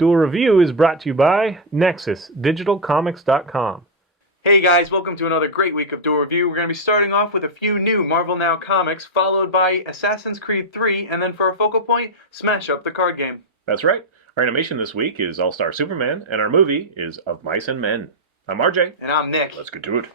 Duel Review is brought to you by NexusDigitalComics.com. Hey guys, welcome to another great week of Duel Review. We're going to be starting off with a few new Marvel Now comics, followed by Assassin's Creed 3, and then for our focal point, Smash Up the card game. That's right. Our animation this week is All-Star Superman, and our movie is Of Mice and Men. I'm RJ. And I'm Nick. Let's get to it.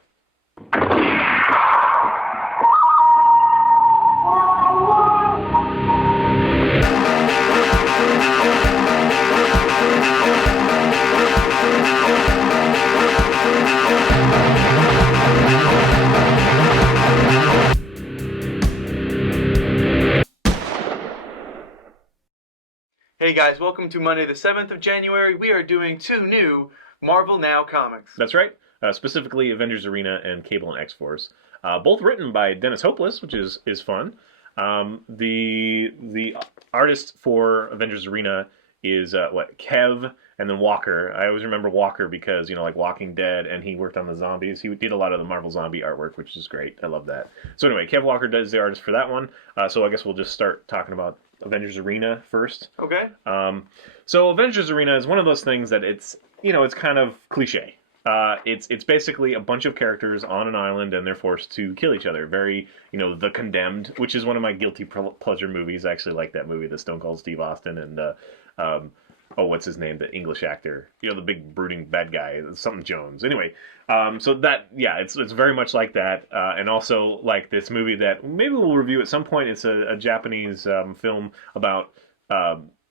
Hey guys, welcome to Monday the 7th of January. We are doing two new Marvel Now comics. That's right. Specifically Avengers Arena and Cable and X-Force. Both written by Dennis Hopeless, which is fun. The artist for Avengers Arena is Kev, and then Walker. I always remember Walker because, like Walking Dead, and he worked on the zombies. He did a lot of the Marvel Zombie artwork, which is great. I love that. So anyway, Kev Walker does the artist for that one. So I guess we'll just start talking about Avengers Arena first. Okay. So Avengers Arena is one of those things that it's kind of cliche. It's basically a bunch of characters on an island and they're forced to kill each other. Very, The Condemned, which is one of my guilty pleasure movies. I actually like that movie, the Stone Cold Steve Austin and what's his name, the English actor, the big brooding bad guy, something Jones. Anyway, so that, it's very much like that, and also like this movie that maybe we'll review at some point. It's a Japanese film about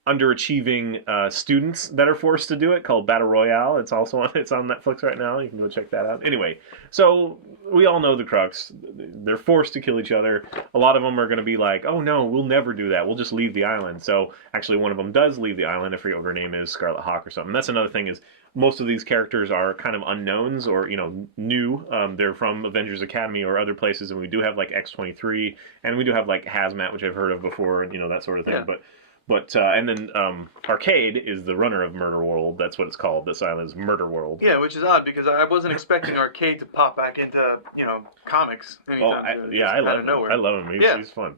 underachieving students that are forced to do it, called Battle Royale. It's on Netflix right now. You can go check that out. Anyway, so we all know the crux. They're forced to kill each other. A lot of them are going to be like, oh no, we'll never do that. We'll just leave the island. So actually one of them does leave the island. I forget what her name is, Scarlet Hawk or something. That's another thing, is most of these characters are kind of unknowns or, new. They're from Avengers Academy or other places, and we do have like X-23, and we do have like Hazmat, which I've heard of before, that sort of thing. Yeah. But and then Arcade is the runner of Murder World. That's what it's called. This island is Murder World. Yeah, which is odd because I wasn't expecting Arcade to pop back into, comics anytime soon. I love him. Nowhere. I love him. He's fun.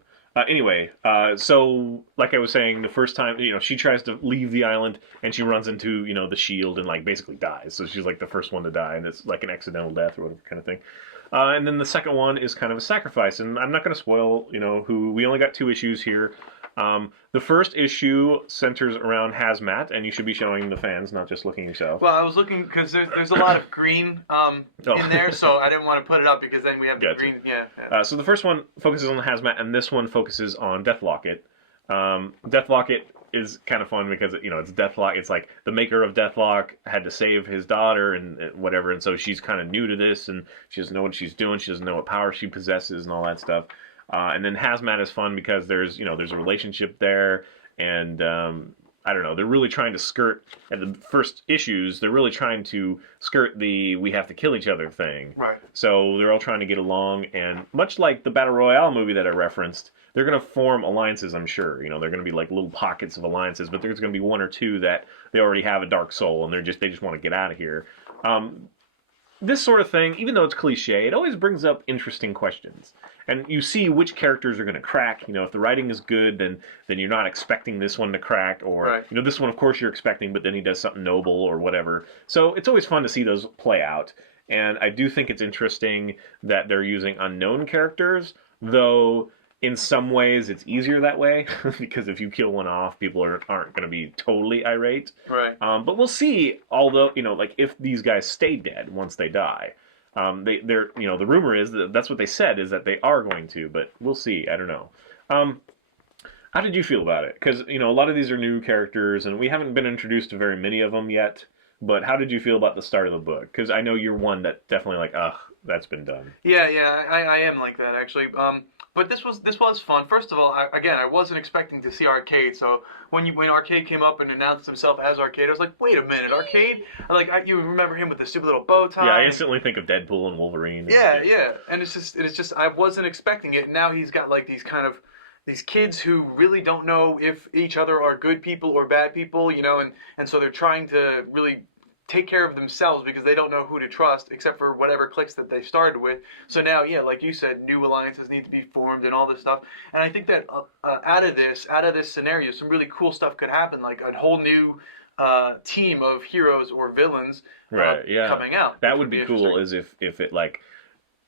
Anyway, so like I was saying, the first time, she tries to leave the island and she runs into, the shield and like basically dies. So she's like the first one to die, and it's like an accidental death or whatever kind of thing. And then the second one is kind of a sacrifice, and I'm not going to spoil, who. We only got 2 issues here. The first issue centers around Hazmat, and you should be showing the fans, not just looking yourself. Well, I was looking because there's a lot of green in there, so I didn't want to put it up because then we have the green. Yeah. So the first one focuses on Hazmat, and this one focuses on Deathlocket. Deathlocket is kind of fun because it's Deathlock. It's like the maker of Deathlock had to save his daughter and whatever, and so she's kind of new to this, and she doesn't know what she's doing. She doesn't know what power she possesses and all that stuff. And then Hazmat is fun because there's a relationship there, and I don't know, they're really trying to skirt, at the first issues, they're really trying to skirt the we have to kill each other thing. Right. So they're all trying to get along, and much like the Battle Royale movie that I referenced, they're going to form alliances, I'm sure. They're going to be like little pockets of alliances, but there's going to be 1 or 2 that they already have a dark soul, and they just want to get out of here. This sort of thing, even though it's cliche, it always brings up interesting questions. And you see which characters are going to crack. If the writing is good, then you're not expecting this one to crack. Or, right. This one, of course, you're expecting, but then he does something noble or whatever. So it's always fun to see those play out. And I do think it's interesting that they're using unknown characters, though in some ways it's easier that way because if you kill one off, people aren't going to be totally irate. Right. But we'll see, although, if these guys stay dead once they die. They're the rumor is that's what they said, is that they are going to, but we'll see. I don't know. How did you feel about it? Because, a lot of these are new characters, and we haven't been introduced to very many of them yet. But how did you feel about the start of the book? Because I know you're one that definitely like, ugh, that's been done. Yeah, I am like that, actually. But this was fun. First of all, I wasn't expecting to see Arcade. So when Arcade came up and announced himself as Arcade, I was like, wait a minute, Arcade? You remember him with the stupid little bow tie? Yeah, I instantly think of Deadpool and Wolverine. Yeah. And it's just I wasn't expecting it. Now he's got like these kids who really don't know if each other are good people or bad people, and so they're trying to really take care of themselves because they don't know who to trust except for whatever cliques that they started with. So now, like you said, new alliances need to be formed and all this stuff. And I think that out of this scenario, some really cool stuff could happen, like a whole new team of heroes or villains Right. Yeah. coming out. That which would be cool. Is if it like,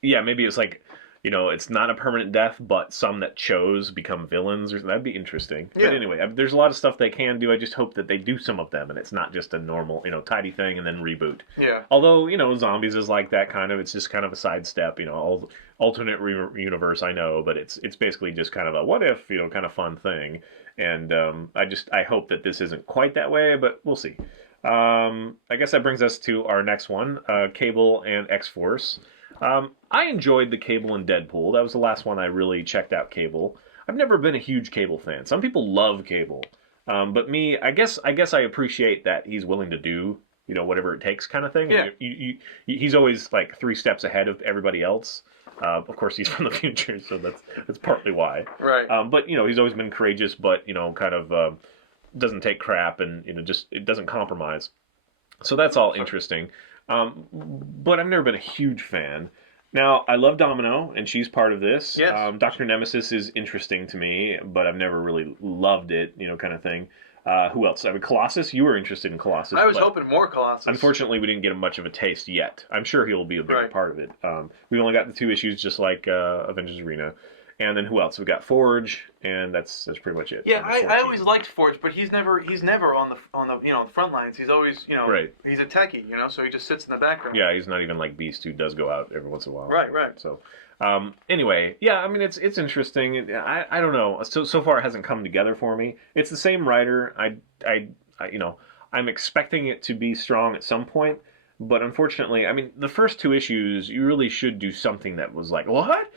yeah, maybe it's like, it's not a permanent death, but some that chose become villains. Or that'd be interesting. Yeah. But anyway, there's a lot of stuff they can do. I just hope that they do some of them, and it's not just a normal, tidy thing and then reboot. Yeah. Although, zombies is like that kind of. It's just kind of a sidestep. Alternate universe. I know, but it's basically just kind of a what if, kind of fun thing. And I hope that this isn't quite that way, but we'll see. I guess that brings us to our next one, Cable and X-Force. I enjoyed the Cable and Deadpool. That was the last one I really checked out Cable. I've never been a huge Cable fan. Some people love Cable. But me, I guess I appreciate that he's willing to do, whatever it takes kind of thing. Yeah. He's always like 3 steps ahead of everybody else. Of course, he's from the future, so that's partly why. Right. But, he's always been courageous, but, kind of doesn't take crap and, just it doesn't compromise. So that's all interesting. But I've never been a huge fan. Now, I love Domino, and she's part of this. Yes. Dr. Nemesis is interesting to me, but I've never really loved it, kind of thing. Who else? I mean, Colossus, you were interested in Colossus. I was hoping more Colossus. Unfortunately, we didn't get much of a taste yet. I'm sure he'll be a bigger Right. part of it. We've only got the 2 issues, just like Avengers Arena. And then who else? We got Forge, and that's pretty much it. Yeah, on the I 14. always liked Forge, but he's never on the front lines. He's always Right. he's a techie, so he just sits in the background. Yeah, he's not even like Beast, who does go out every once in a while. Right. So, anyway, yeah, I mean, it's interesting. I don't know. So far, it hasn't come together for me. It's the same writer. I'm expecting it to be strong at some point, but unfortunately, I mean, the first 2 issues, you really should do something that was like, what?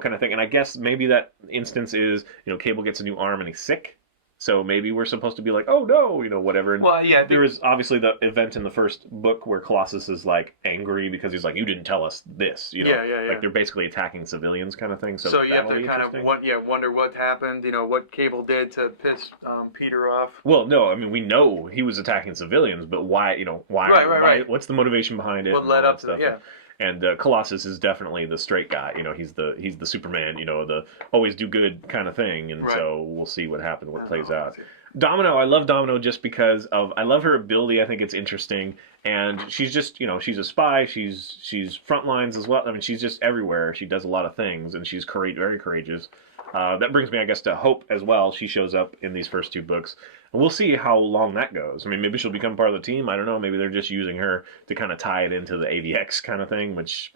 Kind of thing. And I guess maybe that instance is, Cable gets a new arm and he's sick. So maybe we're supposed to be like, oh no, whatever. And Well, yeah, there is obviously the event in the first book where Colossus is like angry because he's like, you didn't tell us this. Yeah. Like they're basically attacking civilians, kind of thing. So you have that'll to be kind of interesting. wonder what happened. What Cable did to piss Peter off. Well, no, I mean we know he was attacking civilians, but why? Why? Right. What's the motivation behind it? What and led all up that to stuff. yeah. And Colossus is definitely the straight guy. He's the Superman. The always do good kind of thing. And Right. so we'll see what happens, what plays know. out. Domino, I love Domino just because I love her ability. I think it's interesting, and she's just she's a spy. She's front lines as well. I mean, she's just everywhere. She does a lot of things, and she's very courageous. That brings me, I guess, to Hope as well. She shows up in these first 2 books, and we'll see how long that goes. I mean, maybe she'll become part of the team. I don't know. Maybe they're just using her to kind of tie it into the AVX kind of thing, which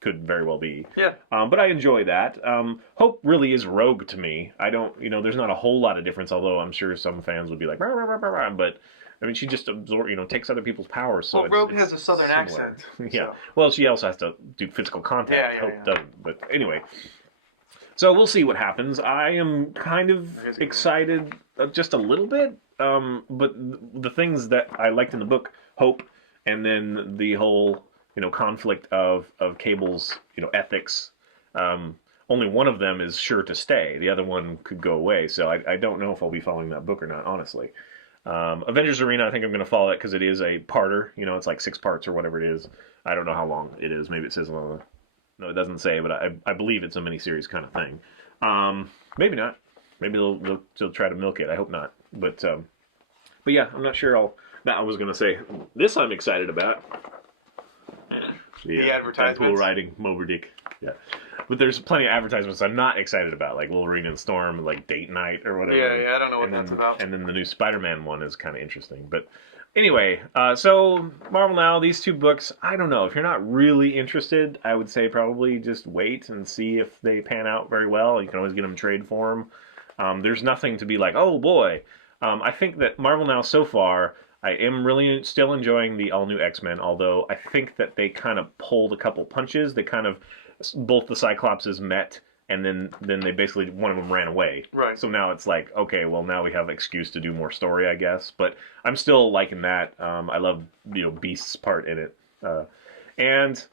could very well be. Yeah. But I enjoy that. Hope really is rogue to me. I don't, there's not a whole lot of difference, although I'm sure some fans would be like, rah, rah, rah, rah, rah, but I mean, she just takes other people's powers. So Rogue it's has a southern similar. accent. Yeah. So. Well, she also has to do physical contact. Yeah. Hope doesn't. But anyway. So we'll see what happens. I am kind of excited just a little bit. But the things that I liked in the book, Hope, and then the whole conflict of Cable's ethics. Only one of them is sure to stay. The other one could go away. So I don't know if I'll be following that book or not, honestly. Avengers Arena, I think I'm going to follow it because it is a parter. It's like 6 parts or whatever it is. I don't know how long it is. Maybe it says on the... No, it doesn't say, but I believe it's a miniseries kind of thing. Maybe not. Maybe they'll try to milk it. I hope not. But yeah, I'm not sure. I was going to say this. I'm excited about. The advertisements. Deadpool riding Moby Dick. Yeah, but there's plenty of advertisements I'm not excited about, like Wolverine and Storm, like Date Night or whatever. Yeah. I don't know what that's about. And then the new Spider-Man one is kind of interesting, but. Anyway, so Marvel Now, these 2 books, I don't know. If you're not really interested, I would say probably just wait and see if they pan out very well. You can always get them in trade form. There's nothing to be like, oh boy. I think that Marvel Now so far, I am really still enjoying the all-new X-Men, although I think that they kind of pulled a couple punches. They kind of, both the Cyclopses met, and then they basically, one of them ran away. Right. So now it's like, okay, well now we have an excuse to do more story, I guess. But I'm still liking that. I love Beast's part in it, and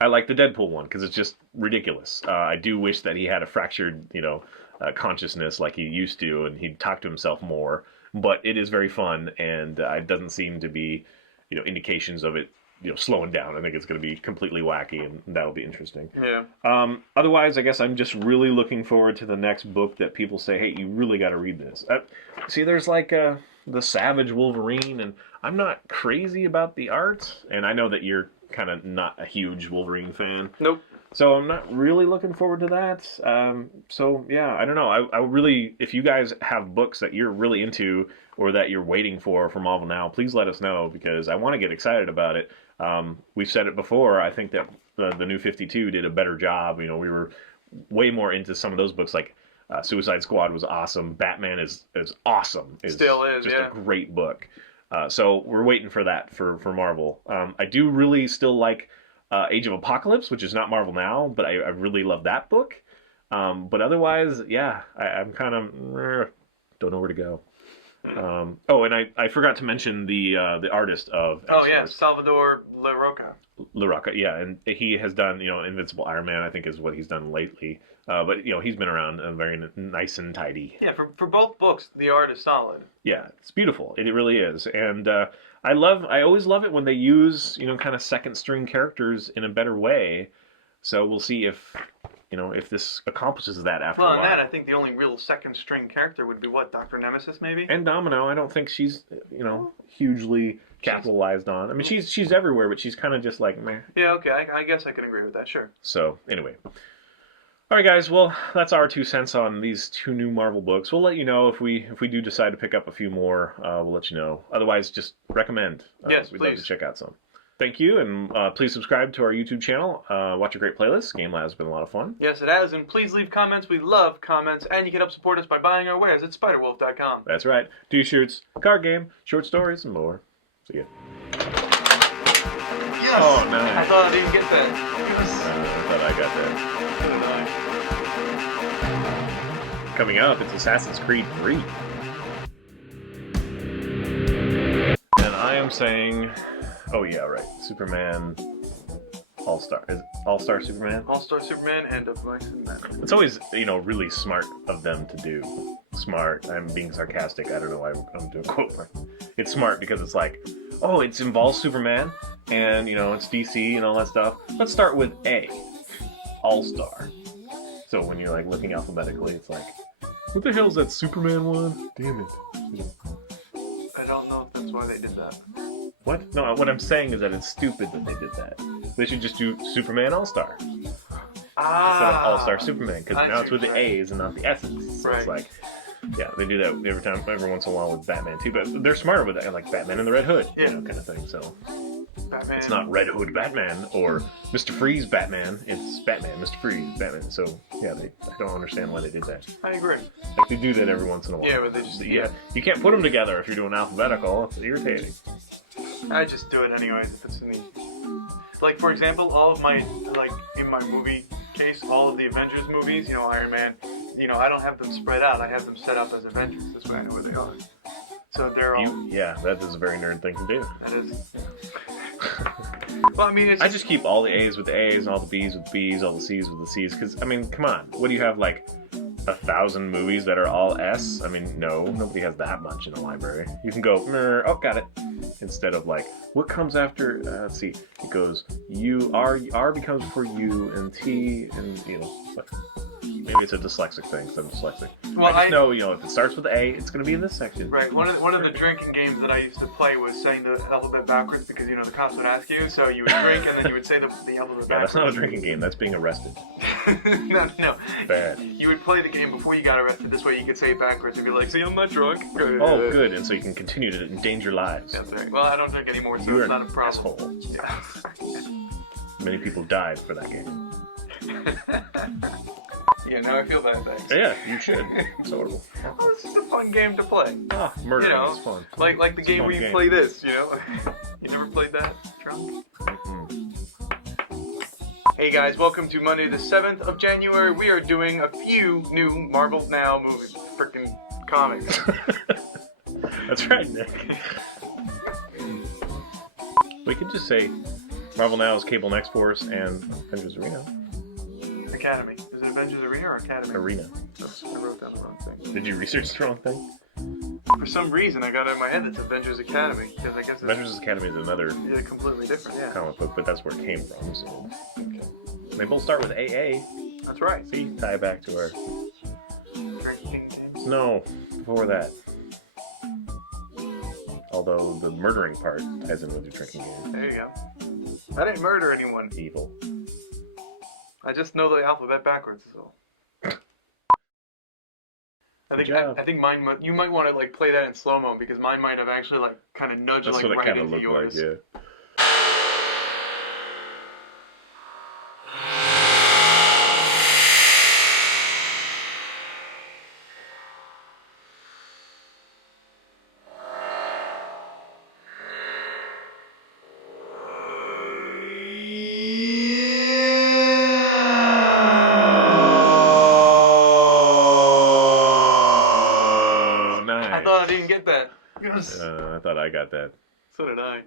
I like the Deadpool one because it's just ridiculous. I do wish that he had a fractured, consciousness like he used to, and he'd talk to himself more. But it is very fun, and it doesn't seem to be, indications of it. Slowing down. I think it's going to be completely wacky, and that'll be interesting. Yeah. Otherwise, I guess I'm just really looking forward to the next book that people say, hey, you really got to read this. See, there's like the Savage Wolverine, and I'm not crazy about the art, and I know that you're kind of not a huge Wolverine fan. Nope. So I'm not really looking forward to that. So yeah, I don't know. I really, if you guys have books that you're really into or that you're waiting for Marvel now, please let us know because I want to get excited about it. We've said it before. I think that the New 52 did a better job. You know, we were way more into some of those books. Like Suicide Squad was awesome. Batman is awesome. Still is, just yeah. a great book. So we're waiting for that for Marvel. I do really still like Age of Apocalypse, which is not Marvel now, but I really love that book. But otherwise, yeah, I'm kind of don't know where to go. Oh, and I forgot to mention the artist of X-Force. Oh yeah, Salvador LaRocca, yeah, and he has done, you know, Invincible Iron Man, I think is what he's done lately. But you know, he's been around very nice and tidy. Yeah, for both books, the art is solid. Yeah, it's beautiful. It really is, and I always love it when they use, you know, kind of second string characters in a better way. So we'll see if, you know, if this accomplishes that after a while. Well, and that I think the only real second string character would be what, Dr. Nemesis maybe? And Domino, I don't think she's, you know, hugely capitalized on. I mean, she's everywhere, but she's kind of just like meh. Yeah, okay, I guess I can agree with that. Sure. So anyway. All right, guys. Well, that's our 2 cents on these 2 new Marvel books. We'll let you know if we do decide to pick up a few more. We'll let you know. Otherwise, just recommend. Yes, we'd please. love to check out some. Thank you, and please subscribe to our YouTube channel. Watch a great playlist. Game Lab has been a lot of fun. Yes, it has, and please leave comments. We love comments, and you can help support us by buying our wares at spiderwolf.com. That's right. T-shirts, card game, short stories, and more. See ya. Yes! Oh, nice. I thought I didn't get that. Yes. I thought I got that. So did I. Coming up, it's Assassin's Creed 3. And I am saying, oh yeah, right, Superman All-Star. Is it All-Star Superman? All-Star Superman and of Mice and Men. It's always, you know, really smart of them to do. Smart. I'm being sarcastic. I don't know why I'm doing a quote. It's smart because it's like, oh, it involves Superman, and, you know, it's DC and all that stuff. Let's start with A. All-Star. So when you're, like, looking alphabetically, it's like, what the hell is that Superman one? Damn it. I don't know if that's why they did that. What? No, what I'm saying is that it's stupid that they did that. They should just do Superman All-Star. Instead of All-Star Superman, because now it's with the A's and not the S's. So it's like, yeah, they do that every once in a while with Batman too, but they're smarter with that, like Batman and the Red Hood, you know, kind of thing. So Batman. It's not Red Hood Batman or Mr. Freeze Batman. It's Batman, Mr. Freeze Batman. So yeah, I don't understand why they did that. I agree. Like they do that every once in a while. Yeah, but they just you can't put them together if you're doing alphabetical. It's irritating. I just do it anyways if it's neat. Like for example, all of my in my movie case, all of the Avengers movies, you know, Iron Man, you know, I don't have them spread out. I have them set up as Avengers. This way I know where they are. So they're all. Yeah, that is a very nerd thing to do. That is. Well, I mean, I just keep all the A's with the A's and all the B's with the B's, all the C's with the C's. Because I mean, come on, what do you have, like 1,000 movies that are all S? I mean, no, nobody has that much in a library. You can go, oh, got it. Instead of like, what comes after? Let's see. It goes U, R becomes for U, and T, and you know, like, maybe it's a dyslexic thing. Because I'm dyslexic. Well, I just know, you know, if it starts with A, it's going to be in this section. Right. One of the drinking games that I used to play was saying the alphabet backwards because you know the cops would ask you, so you would drink and then you would say the alphabet backwards. Yeah, that's not a drinking game. That's being arrested. No. Bad. You would play the game before you got arrested. This way you could say it backwards and be like, "See, I'm not drunk." Oh, good. And so you can continue to endanger lives. That's right. Well, I don't drink anymore, so You're it's not a an problem. asshole. Yeah. Many people died for that game. Yeah, now I feel bad, thanks. Yeah, you should. It's horrible. Well, it's just a fun game to play. Ah, murdering You know, is fun. Like the It's a game fun where you game. play this, you know? You never played that, drunk? Hey guys, welcome to Monday the 7th of January. We are doing a few new Marvel Now movies, freaking comics. That's right, Nick. We could just say Marvel Now is Cable and X-Force and Avengers Arena. Academy. Is it Avengers Arena or Academy? Arena. Oops, I wrote down the wrong thing. Did you research the wrong thing? For some reason, I got it in my head it's Avengers Academy, because I guess it's Avengers Academy is another completely different, yeah. comic book, but that's where it came from. So they both start with AA. That's right. See, tie it back to our. Drinking games. No, before that. Although the murdering part ties in with your drinking game. There you go. I didn't murder anyone. Evil. I just know the alphabet backwards. So. Good job. I think mine. You might want to like play that in slow mo because mine might have actually like kind of nudged That's like what it right kind of into looked yours. like, yeah. I thought I didn't get that. Yes. I thought I got that. So did I.